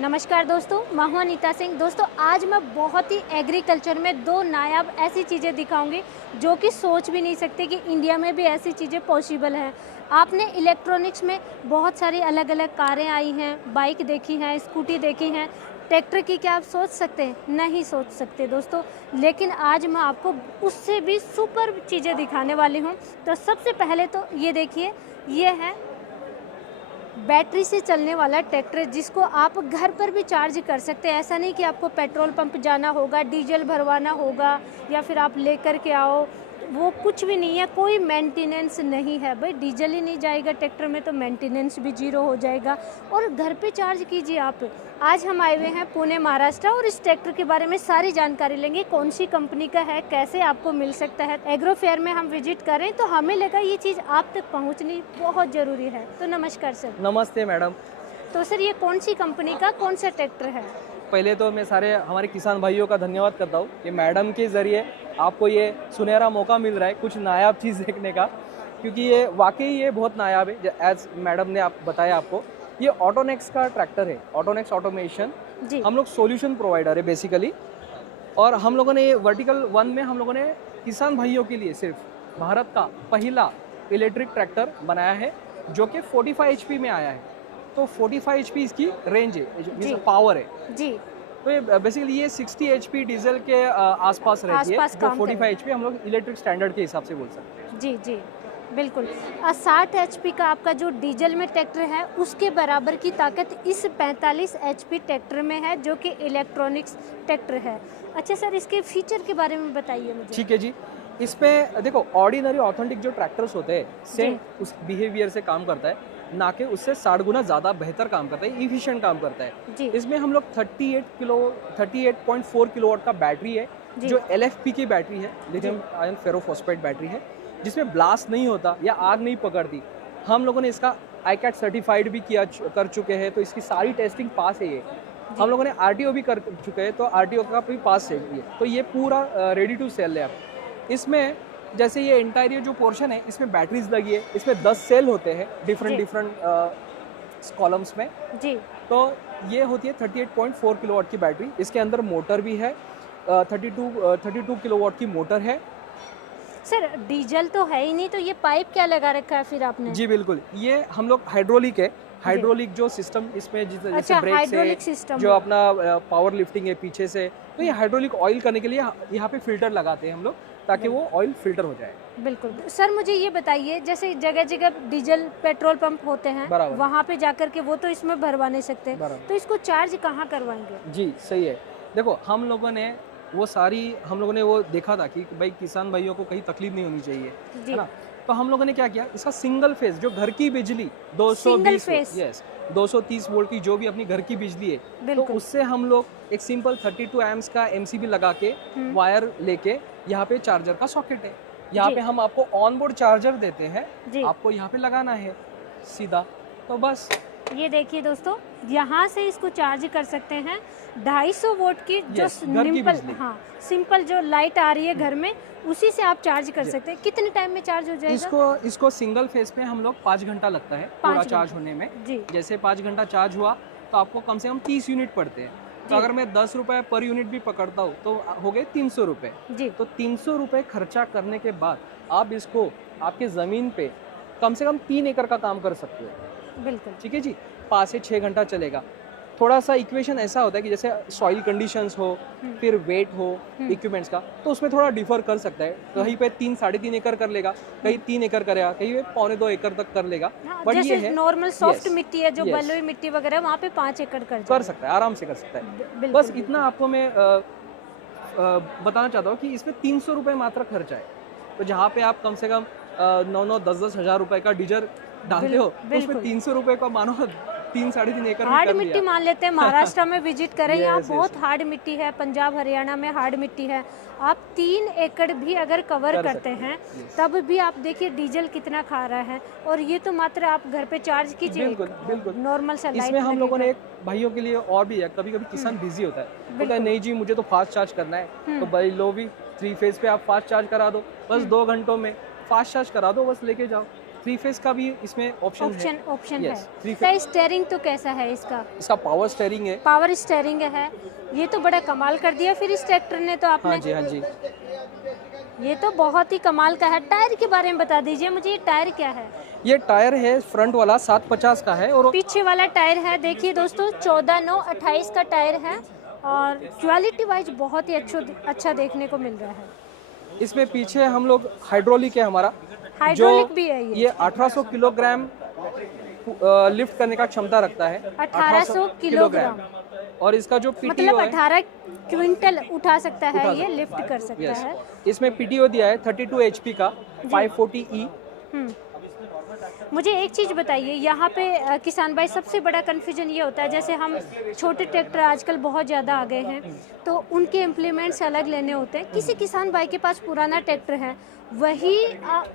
नमस्कार दोस्तों, मैं हूं अनीता सिंह। दोस्तों आज मैं बहुत ही एग्रीकल्चर में दो नायाब ऐसी चीज़ें दिखाऊंगी जो कि सोच भी नहीं सकते कि इंडिया में भी ऐसी चीज़ें पॉसिबल हैं। आपने इलेक्ट्रॉनिक्स में बहुत सारी अलग अलग कारें आई हैं, बाइक देखी हैं, स्कूटी देखी हैं, ट्रैक्टर की क्या आप सोच सकते हैं? नहीं सोच सकते दोस्तों। लेकिन आज मैं आपको उससे भी सुपर चीज़ें दिखाने वाली हूँ। तो सबसे पहले तो ये देखिए, ये है बैटरी से चलने वाला ट्रैक्टर जिसको आप घर पर भी चार्ज कर सकते हैं। ऐसा नहीं कि आपको पेट्रोल पंप जाना होगा, डीजल भरवाना होगा या फिर आप लेकर के आओ, वो कुछ भी नहीं है। कोई मेंटेनेंस नहीं है भाई, डीजल ही नहीं जाएगा ट्रैक्टर में तो मेंटेनेंस भी जीरो हो जाएगा और घर पे चार्ज कीजिए आप। आज हम आए हुए हैं पुणे महाराष्ट्र और इस ट्रैक्टर के बारे में सारी जानकारी लेंगे, कौन सी कंपनी का है, कैसे आपको मिल सकता है। एग्रो फेयर में हम विजिट करें तो हमें लगा ये चीज़ आप तक पहुँचनी बहुत ज़रूरी है। तो नमस्कार सर। नमस्ते मैडम। तो सर ये कौन सी कंपनी का कौन सा ट्रैक्टर है? पहले तो मैं सारे हमारे किसान भाइयों का धन्यवाद करता हूँ कि मैडम के ज़रिए आपको ये सुनहरा मौका मिल रहा है कुछ नायाब चीज़ देखने का, क्योंकि ये वाकई ये बहुत नायाब है। एज मैडम ने आप बताया, आपको ये ऑटोनेक्स का ट्रैक्टर है, ऑटोनेक्स ऑटोमेशन। हम लोग सॉल्यूशन प्रोवाइडर है बेसिकली, और हम लोगों ने ये वर्टिकल 1 में हम लोगों ने किसान भाइयों के लिए सिर्फ भारत का पहला इलेक्ट्रिक ट्रैक्टर बनाया है जो कि 45 HP में आया है। तो 45 HP इसकी रेंज है, पावर है जी। तो ये बेसिकली ये 60 HP डीजल के आसपास रहती है, जो 45 HP हम लोग इलेक्ट्रिक स्टैंडर्ड के हिसाब से बोल सकते हैं। जी जी बिल्कुल। 60 HP का आपका जो डीजल में ट्रैक्टर है उसके बराबर की ताकत इस 45 HP ट्रैक्टर में है जो कि इलेक्ट्रॉनिक्स ट्रैक्टर है। अच्छा सर, इसके फीचर के बारे में बताइए मुझे। ठीक है जी। इसमें देखो, ऑर्डिनरी ऑथेंटिक जो ट्रैक्टर्स होते हैं सेम उस बिहेवियर से काम करता है, ना कि उससे 60 गुना ज़्यादा बेहतर काम करता है, इफिशिएंट काम करता है। इसमें हम लोग 38.4 किलोवाट का बैटरी है जो LFP की बैटरी है, लिथियम आयन फेरोफॉस्फेट बैटरी है, जिसमें ब्लास्ट नहीं होता या आग नहीं पकड़ती। हम लोगों ने इसका ICAT सर्टिफाइड भी कर चुके हैं, तो इसकी सारी टेस्टिंग पास है। ये हम लोगों ने RTO भी कर चुके हैं, तो RTO का भी पास है ये। तो ये पूरा रेडी टू सेल है। अब इसमें जैसे ये इंटीरियर जो पोर्शन है इसमें बैटरीज लगी है, इसमें 10 सेल होते हैं डिफरेंट कॉलम्स में जी। तो ये होती है 38.4 किलोवाट की बैटरी। इसके अंदर मोटर भी है, 32 किलोवाट की मोटर है। सर डीजल तो है ही नहीं, तो ये पाइप क्या लगा रखा है फिर आपने? जी बिल्कुल, ये हम लोग हाइड्रोलिक है, हाइड्रोलिक जो सिस्टम इसमें जैसे ब्रेक से जो अपना पावर लिफ्टिंग है पीछे से, तो ये हाइड्रोलिक ऑयल करने के लिए यहाँ पे फिल्टर लगाते हैं हम लोग, ताकि वो ऑयल फिल्टर हो जाए। बिल्कुल। सर मुझे ये बताइए, जैसे जगह जगह डीजल पेट्रोल पंप होते हैं, वहाँ पे जाकर के वो तो इसमें भरवा नहीं सकते, तो इसको चार्ज कहाँ करवाएंगे? जी सही है। देखो, हम लोगों ने वो देखा था कि भाई किसान भाइयों को कहीं तकलीफ नहीं होनी चाहिए, है ना। तो हम लोगों ने क्या किया, इसका सिंगल फेज जो घर की बिजली 230 वोल्ट की जो भी अपनी घर की बिजली है, तो उससे हम लोग एक सिंपल 32 एम्स का MCB लगा के वायर लेके यहाँ पे चार्जर का सॉकेट है, यहाँ पे हम आपको ऑन बोर्ड चार्जर देते हैं, आपको यहाँ पे लगाना है सीधा, तो बस। ये देखिए दोस्तों, यहाँ से इसको चार्ज कर सकते हैं 250 वोट की जो सिंपल जो लाइट आ रही है घर में, उसी से आप चार्ज कर सकते हैं। कितने टाइम में चार्ज हो जाएगा? इसको सिंगल फेज पे हम लोग 5 घंटा लगता है पूरा चार्ज होने में जी। जैसे 5 घंटा चार्ज हुआ तो आपको कम से कम 30 यूनिट पड़ते हैं। तो अगर मैं 10 रुपए पर यूनिट भी पकड़ता हूँ तो हो गए 300 रुपए। तो 300 रुपए खर्चा करने के बाद आप इसको आपके जमीन पे कम से कम 3 एकड़ का काम कर सकते हो। बिल्कुल ठीक है जी। 5 से 6 घंटा चलेगा। थोड़ा सा इक्वेशन ऐसा होता है कि जैसे सॉइल कंडीशंस हो, फिर वेट हो इक्विपमेंट्स का, तो उसमें थोड़ा डिफर कर सकता है। कहीं पे 3-3.5 एकड़ कर लेगा, कहीं 3 एकड़ करेगा, कहीं पे 1.25-2 एकड़ तक कर लेगा। बट ये है नॉर्मल सॉफ्ट मिट्टी है, जो बलुई मिट्टी वगैरह, वहाँ पे 5 एकड़ कर सकता है, आराम से कर सकता है। बस इतना आपको मैं बताना चाहता हूँ कि इसमें 300 रुपये मात्र खर्चा है। तो जहाँ पे आप कम से कम 9-10 हज़ार रुपए का डीजल डालते हो, तो उसमें 300 रुपये का मानो 3-3.5 एकड़ में हार्ड कर मिट्टी लिया। मान लेते हैं, महाराष्ट्र में विजिट करें, यहाँ Yes, बहुत हार्ड मिट्टी है, पंजाब हरियाणा में हार्ड मिट्टी है। आप 3 एकड़ भी अगर कवर कर करते सकते हैं तब भी आप देखिए डीजल कितना खा रहा है, और ये तो मात्र आप घर पे चार्ज कीजिए, बिल्कुल बिल्कुल। नॉर्मल सा लाइट इसमें हम लोगों ने लगेगा। एक भाइयों के लिए और भी है, कभी कभी किसान बिजी होता है, बोलता है नहीं जी मुझे तो फास्ट चार्ज करना है, तो भाई लो भी 3 फेज पे आप फास्ट चार्ज करा दो, बस 2 घंटों में फास्ट चार्ज करा दो, बस लेके जाओ। 3 फेज का भी इसमें ऑप्शन है। ऑप्शन Yes, है। 3 इसका स्टेयरिंग तो कैसा है इसका? इसका पावर स्टेयरिंग है। पावर स्टेयरिंग है, ये तो बड़ा कमाल कर दिया फिर इस ट्रैक्टर ने तो आपने। हाँ जी हाँ जी। ये तो बहुत ही कमाल का है। टायर के बारे में बता दीजिए मुझे, ये टायर क्या है? ये टायर है फ्रंट वाला 750 का है, और पीछे वाला टायर है देखिए दोस्तों 14/9/28 का टायर है, और क्वालिटी वाइज बहुत ही अच्छा देखने को मिल रहा है। इसमें पीछे हम लोग हाइड्रोलिक है हमारा, हाइड्रोलिक भी है ये 1800 किलोग्राम लिफ्ट करने का क्षमता रखता है। 1800 किलोग्राम, और इसका जो पीटीओ मतलब है 18 क्विंटल उठा सकता है, ये लिफ्ट कर सकता यस, है। इसमें पीटीओ दिया है 32 HP का 540E। मुझे एक चीज़ बताइए, यहाँ पे किसान भाई सबसे बड़ा कन्फ्यूजन ये होता है, जैसे हम छोटे ट्रैक्टर आजकल बहुत ज़्यादा आ गए हैं, तो उनके इम्प्लीमेंट्स अलग लेने होते हैं। किसी किसान भाई के पास पुराना ट्रैक्टर है, वही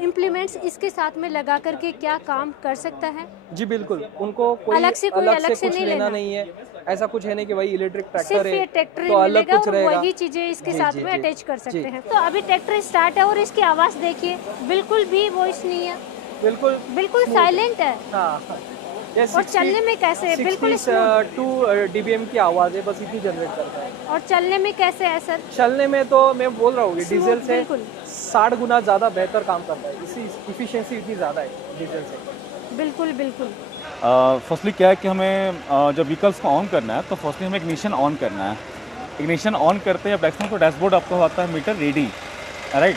इम्प्लीमेंट्स इसके साथ में लगा करके क्या काम कर सकता है? जी बिल्कुल, उनको कोई अलग से कुछ नहीं लेना लेना। नहीं है, ऐसा कुछ है नहीं कि भाई इलेक्ट्रिक ट्रैक्टर सिर्फ है ये ट्रैक्टर ही तो अलग मिलेगा कुछ और रहेगा। वही चीज़ें इसके जी, साथ जी, में जी, अटैच कर सकते जी। हैं। तो अभी ट्रैक्टर स्टार्ट है और इसकी आवाज़ देखिए, बिल्कुल भी वॉइस नहीं है, बिल्कुल साइलेंट है। हाँ, ये और चलने में कैसे है? बिल्कुल 62 dBm की आवाज़ है, बस इतनी जनरेट करता है। और चलने में कैसे है सर? चलने में तो मैं बोल रहा हूँ कि डीजल से बिल्कुल। 60 गुना ज़्यादा बेहतर काम करता है, इसी इफिशियंसी इतनी ज़्यादा है डीजल से। बिल्कुल बिल्कुल। फर्स्टली क्या है कि हमें जब व्हीकल्स को ऑन करना है तो फर्स्टली हमें इग्निशन ऑन करना है। इग्निशन ऑन करते हैं मैक्सिमम को डैशबोर्ड आपको आता है मीटर रेडी, राइट।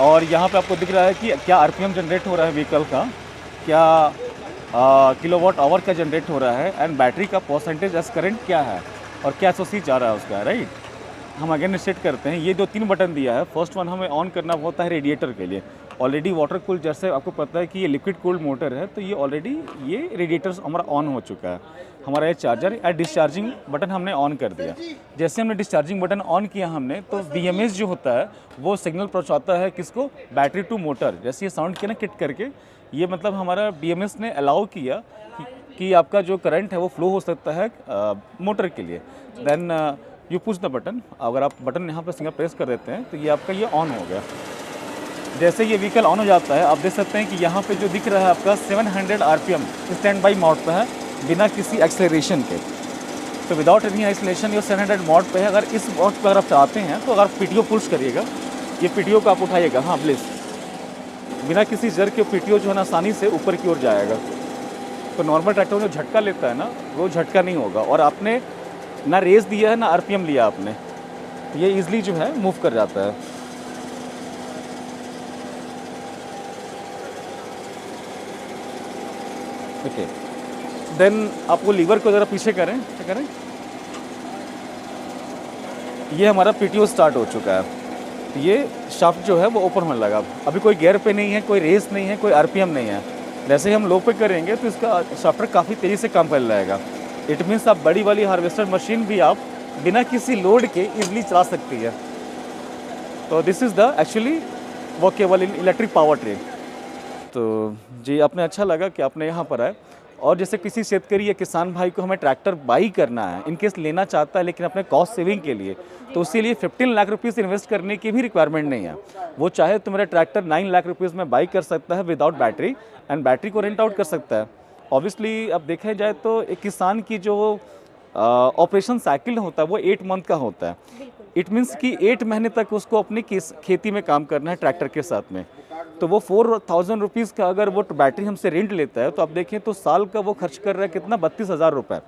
और यहाँ पे आपको दिख रहा है कि क्या आरपीएम जनरेट हो रहा है व्हीकल का, क्या किलोवाट आवर का जनरेट हो रहा है, एंड बैटरी का परसेंटेज एस करंट क्या है और क्या एसओसी जा रहा है उसका, राइट। हम अगेन सेट करते हैं। ये जो 3 बटन दिया है, फर्स्ट वन हमें ऑन करना होता है रेडिएटर के लिए। ऑलरेडी वाटर कूल, जैसे आपको पता है कि ये लिक्विड कूल्ड मोटर है, तो ये ऑलरेडी ये रेडिएटर हमारा ऑन हो चुका है। हमारा ये चार्जर या डिस्चार्जिंग बटन हमने ऑन कर दिया। जैसे हमने डिस्चार्जिंग बटन ऑन किया हमने, तो BMS जो होता है वो सिग्नल पहुंचाता है किसको, बैटरी टू मोटर। जैसे ये साउंड किया ना किट करके, ये मतलब हमारा BMS ने अलाउ किया कि आपका जो करंट है वो फ्लो हो सकता है मोटर के लिए। Then you push the button, अगर आप बटन यहाँ पर सिंगल प्रेस कर देते हैं तो ये आपका ये ऑन हो गया। जैसे ये व्हीकल ऑन हो जाता है, आप देख सकते हैं कि यहाँ पे जो दिख रहा है आपका 700 RPM स्टैंड बाई मोड पे है, बिना किसी एक्सेलरेशन के। तो विदाउट एनी एक्सेलरेशन ये 700 मोड पे है। अगर इस मोड पर अगर आप चाहते हैं तो अगर PTO पुश करिएगा, ये PTO को आप उठाइएगा, हाँ प्लीज़, बिना किसी जर के PTO जो है ना आसानी से ऊपर की ओर जाएगा। तो नॉर्मल ट्रैक्टर में जो झटका लेता है ना, वो झटका नहीं होगा। और आपने ना रेस दिया है ना RPM लिया आपने, ये ईजिली जो है मूव कर जाता है। ओके, देन आप वो लीवर को ज़रा पीछे करें, क्या करें, ये हमारा PTO स्टार्ट हो चुका है। ये शाफ्ट जो है वो ओपन होने लगा। अभी कोई गियर पे नहीं है, कोई रेस नहीं है, कोई RPM नहीं है। जैसे ही हम लो पे करेंगे तो इसका सॉफ्टवेयर काफ़ी तेज़ी से काम कर जाएगा। इट मीन्स आप बड़ी वाली हार्वेस्टर मशीन भी आप बिना किसी लोड के इजीली चला सकती है। तो this is the actually workable in electric power train. तो जी, आपने अच्छा लगा कि आपने यहाँ पर आए। और जैसे किसी शेतकरी या किसान भाई को हमें ट्रैक्टर बाई करना है, इनकेस लेना चाहता है लेकिन अपने कॉस्ट सेविंग के लिए, तो उसके लिए 15 लाख रुपीज़ इन्वेस्ट करने की भी रिक्वायरमेंट नहीं है। वो चाहे तो मेरा ट्रैक्टर 9 लाख रुपीज़ में बाई कर सकता है विदाउट बैटरी, एंड बैटरी को रेंट आउट कर सकता है। ऑब्वियसली अब देखा जाए तो एक किसान की जो ऑपरेशन साइकिल होता है वो 8 मंथ का होता है। इट मीन्स कि 8 महीने तक उसको अपनी खेती में काम करना है ट्रैक्टर के साथ में। तो वो 4000 रुपीज़ का अगर वो बैटरी हमसे रेंट लेता है, तो आप देखें तो साल का वो खर्च कर रहा है कितना, 32,000 रुपये।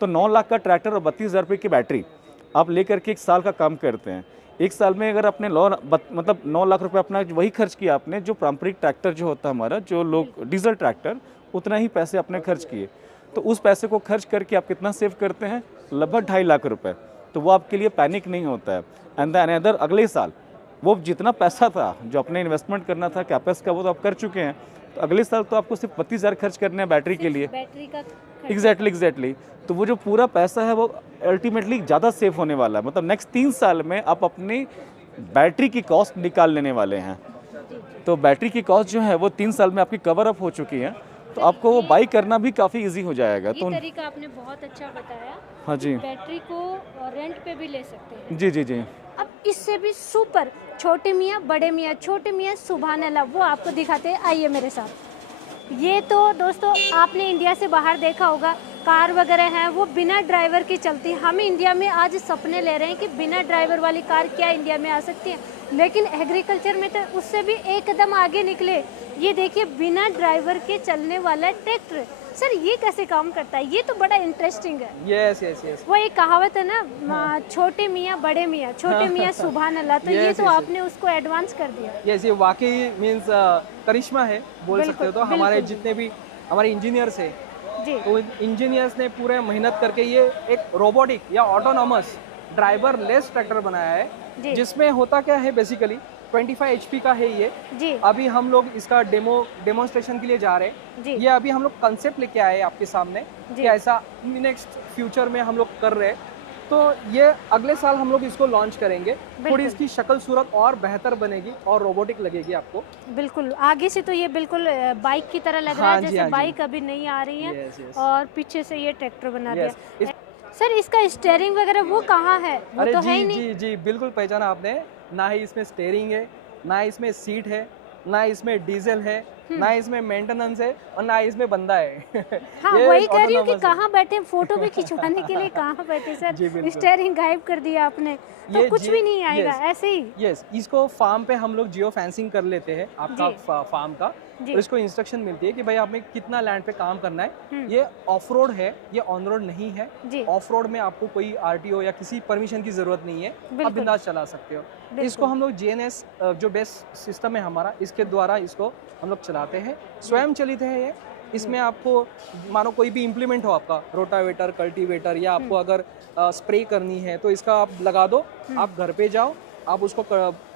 तो 9 लाख का ट्रैक्टर और 32,000 रुपये की बैटरी आप लेकर के 1 साल का काम करते हैं। 1 साल में अगर आपने मतलब 9 लाख रुपये अपना वही खर्च किया आपने, जो पारंपरिक ट्रैक्टर जो होता है हमारा, जो लोग डीजल ट्रैक्टर, उतना ही पैसे आपने खर्च किए। तो उस पैसे को खर्च करके आप कितना सेव करते हैं, लगभग 2.5 लाख रुपये। तो वो आपके लिए पैनिक नहीं होता है। एंड देन अनदर अगले साल वो जितना पैसा था जो अपने इन्वेस्टमेंट करना था कैपेक्स का, वो तो आप कर चुके हैं। तो अगले साल तो आपको सिर्फ 32,000 खर्च करने हैं बैटरी के लिए। बैटरी का एग्जैक्टली। तो वो जो पूरा पैसा है वो अल्टीमेटली ज़्यादा सेव होने वाला है। मतलब नेक्स्ट 3 साल में आप अपनी बैटरी की कॉस्ट निकाल लेने वाले हैं। तो बैटरी की कॉस्ट जो है वो 3 साल में आपकी कवर अप हो चुकी है, तो आपको वो बाई करना भी काफ़ी इजी हो जाएगा। ये तो तरीका आपने बहुत अच्छा बताया। हाँ जी, बैटरी को रेंट पे भी ले सकते हैं। जी। अब इससे भी सुपर छोटे मियाँ बड़े मियाँ, छोटे मियाँ सुभान अल्लाह, वो आपको दिखाते हैं, आइए मेरे साथ। ये तो दोस्तों आपने इंडिया से बाहर देखा होगा, कार वगैरह हैं वो बिना ड्राइवर की चलती। हम इंडिया में आज सपने ले रहे हैं कि बिना ड्राइवर वाली कार क्या इंडिया में आ सकती है, लेकिन एग्रीकल्चर में तो उससे भी एक कदम आगे निकले। ये देखिए बिना ड्राइवर के चलने वाला ट्रैक्टर। सर ये कैसे काम करता है? ये तो बड़ा इंटरेस्टिंग है। यस। वो एक कहावत है ना, छोटे मियाँ बड़े मियाँ, छोटे मियाँ सुभान अल्लाह, तो ये तो आपने उसको एडवांस कर दिया। यस, ये वाकई मीन्स करिश्मा है बोल सकते हो। तो हमारे जितने भी हमारे इंजीनियर्स है, तो इंजीनियर्स ने पूरे मेहनत करके ये एक रोबोटिक या ऑटोनॉमस ड्राइवर लेस ट्रैक्टर बनाया है, जिसमें होता क्या है बेसिकली 25 HP का है ये जी। अभी हम लोग इसका डेमोन्स्ट्रेशन के लिए जा रहे हैं। ये अभी हम लोग कंसेप्ट लेके आए हैं आपके सामने कि ऐसा नेक्स्ट फ्यूचर में हम लोग कर रहे हैं। तो ये अगले साल हम लोग इसको लॉन्च करेंगे। थोड़ी इसकी शक्ल सूरत और बेहतर बनेगी और रोबोटिक लगेगी आपको। बिल्कुल आगे से तो ये बिल्कुल बाइक की तरह लग रहा है, जैसे बाइक अभी नहीं आ रही है। और पीछे से ये ट्रैक्टर बना दिया। सर इसका स्टीयरिंग वगैरह वो कहाँ है? वो तो है ही नहीं। जी बिल्कुल पहचाना आपने। ना ही इसमें स्टीयरिंग है, ना इसमें सीट है, ना इसमें डीजल है, ना इसमें मेंटेनेंस है, और ना इसमें बंदा है। हाँ वही कह रही हूँ कि कहाँ बैठे, फोटो भी खिंचवाने के लिए कहाँ बैठे सर? स्टीयरिंग गायब कर दिया आपने, तो कुछ भी नहीं आएगा ऐसे ही। यस, इसको फार्म पे हम लोग जियो फेंसिंग कर लेते हैं आपका फार्म का। तो इसको इंस्ट्रक्शन मिलती है कि भाई आपने कितना लैंड पे काम करना है। ये ऑफ रोड है, ये ऑन रोड नहीं है। ऑफ रोड में आपको कोई RTO या किसी परमिशन की जरूरत नहीं है, आप बिंदास चला सकते हो। इसको हम लोग GNS जो बेस्ट सिस्टम है हमारा, इसके द्वारा इसको हम लोग चलाते हैं। स्वयं चलित है ये। इसमें आपको मानो कोई भी इम्प्लीमेंट हो आपका, रोटावेटर, कल्टीवेटर, या आपको अगर स्प्रे करनी है तो इसका आप लगा दो, आप घर पे जाओ, आप उसको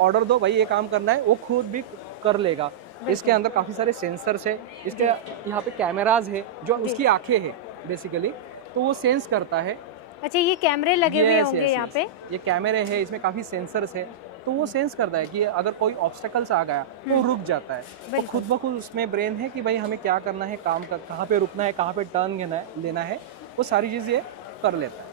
ऑर्डर दो, भाई ये काम करना है, वो खुद भी कर लेगा। इसके अंदर काफ़ी सारे सेंसर्स है, इसके यहाँ पे कैमराज है जो उसकी आंखें है बेसिकली, तो वो सेंस करता है। अच्छा ये कैमरे लगे हुए होंगे यहाँ पे? ये कैमरे है, इसमें काफ़ी सेंसर्स है, तो वो सेंस करता है कि अगर कोई ऑब्स्टेकल्स आ गया तो रुक जाता है। तो खुद ब खुद उसमें ब्रेन है कि भाई हमें क्या करना है, काम का कहाँ पे रुकना है, कहाँ पे टर्न लेना है, वो सारी चीज़ ये कर लेता है।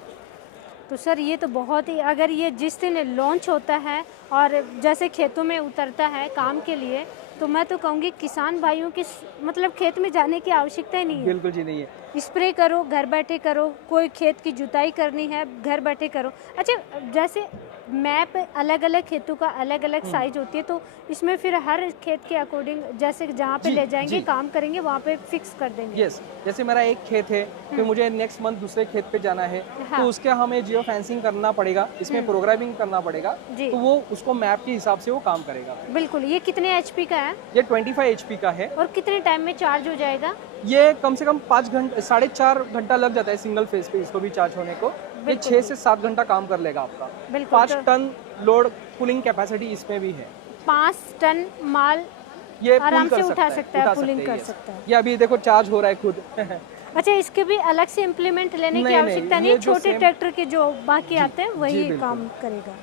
तो सर ये तो बहुत ही, अगर ये जिस दिन लॉन्च होता है और जैसे खेतों में उतरता है काम के लिए, तो मैं तो कहूँगी किसान भाइयों की मतलब खेत में जाने की आवश्यकता ही नहीं है। बिल्कुल जी नहीं है। स्प्रे करो घर बैठे करो, कोई खेत की जुताई करनी है घर बैठे करो। अच्छा जैसे मैप अलग अलग खेतों का अलग अलग साइज होती है, तो इसमें फिर हर खेत के अकॉर्डिंग जैसे जहाँ पे ले जाएंगे काम करेंगे वहाँ पे फिक्स कर देंगे। यस, जैसे मेरा एक खेत है, फिर मुझे नेक्स्ट मंथ दूसरे खेत पे जाना है, तो उसके हमें जियो फेंसिंग करना पड़ेगा, इसमें प्रोग्रामिंग करना पड़ेगा, तो वो उसको मैप के हिसाब से वो काम करेगा। बिल्कुल। ये कितने HP का है? ये 25 HP का है। और कितने टाइम में चार्ज हो जाएगा? ये कम से कम 5 घंटे 4.5 घंटा लग जाता है सिंगल फेज पे इसको भी चार्ज होने को। ये 6 से 7 घंटा काम कर लेगा आपका। 5 टन लोड पुलिंग कैपेसिटी इसमें भी है। 5 टन माल ये आराम से उठा सकता है, पुलिंग कर सकता है। ये अभी देखो चार्ज हो रहा है खुद। अच्छा इसके भी अलग से इम्प्लीमेंट लेने की आवश्यकता नहीं, छोटे ट्रैक्टर के जो बाकी आते हैं वही काम करेगा।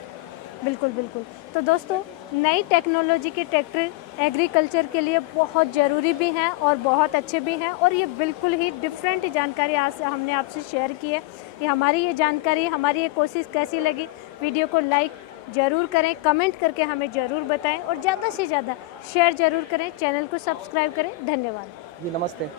बिल्कुल बिल्कुल। तो दोस्तों नई टेक्नोलॉजी के ट्रैक्टर एग्रीकल्चर के लिए बहुत ज़रूरी भी हैं और बहुत अच्छे भी हैं, और ये बिल्कुल ही डिफरेंट जानकारी आज हमने आपसे शेयर की है। ये हमारी ये जानकारी, हमारी ये कोशिश कैसी लगी, वीडियो को लाइक ज़रूर करें, कमेंट करके हमें ज़रूर बताएं और ज़्यादा से ज़्यादा शेयर ज़रूर करें, चैनल को सब्सक्राइब करें। धन्यवाद जी, नमस्ते।